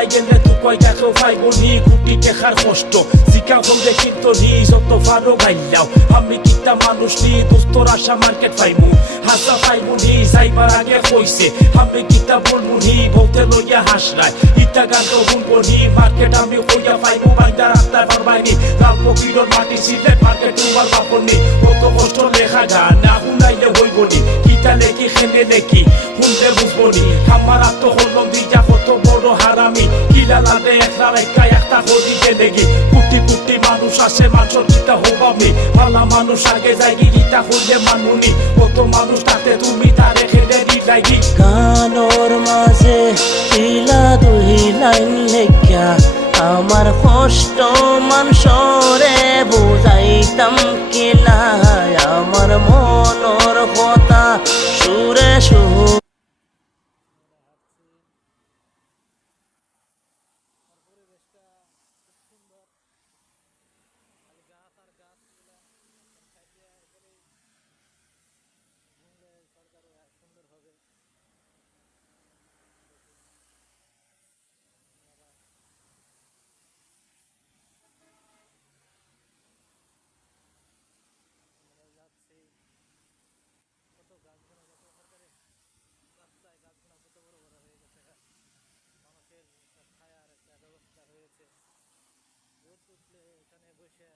হারাই গেলে তো কয় দেখো ভাই বলি কোটি টাকার কষ্ট শিকা হলে কিন্তু নি যত ভালো ভাইলাও আমি কিতা মানুষ নি দোস্তর আশা মার্কেট পাইমু হাসা পাইমু নি যাইবার আগে কইছে আমি কিতা বলমু নি বলতে লইয়া হাসরায় ইটা গান তো শুনবো নি মার্কেট আমি কইয়া পাইমু বাইন্দা রাস্তায় পারবাইনি লাল পকিরর মাটি সিলেট মার্কেট তোমার বাপনি কত কষ্ট লেখা গান না শুনাইলে হইব নি কিতা লেখি খেলে লেখি শুনতে বুঝবো নি আমার আত্মহলম দিয়া কত বড় হারামি কিলা লালে একলা রাইকা একটা হলি গেলে গি কোটি কোটি মানুষ আসে মানুষের কিতা হবামি ভালা মানুষ আগে যাই গিতা হইলে মানুনি কত মানুষ তাতে তুমি তারে খেলে দিলাইগি গানোর মাঝে তিলা দুই লাইন লেখা আমার কষ্ট মানুষরে বুঝাইতাম কিলা আমার মনর কথা সুরে সুর রোদ উঠলে এখানে বসে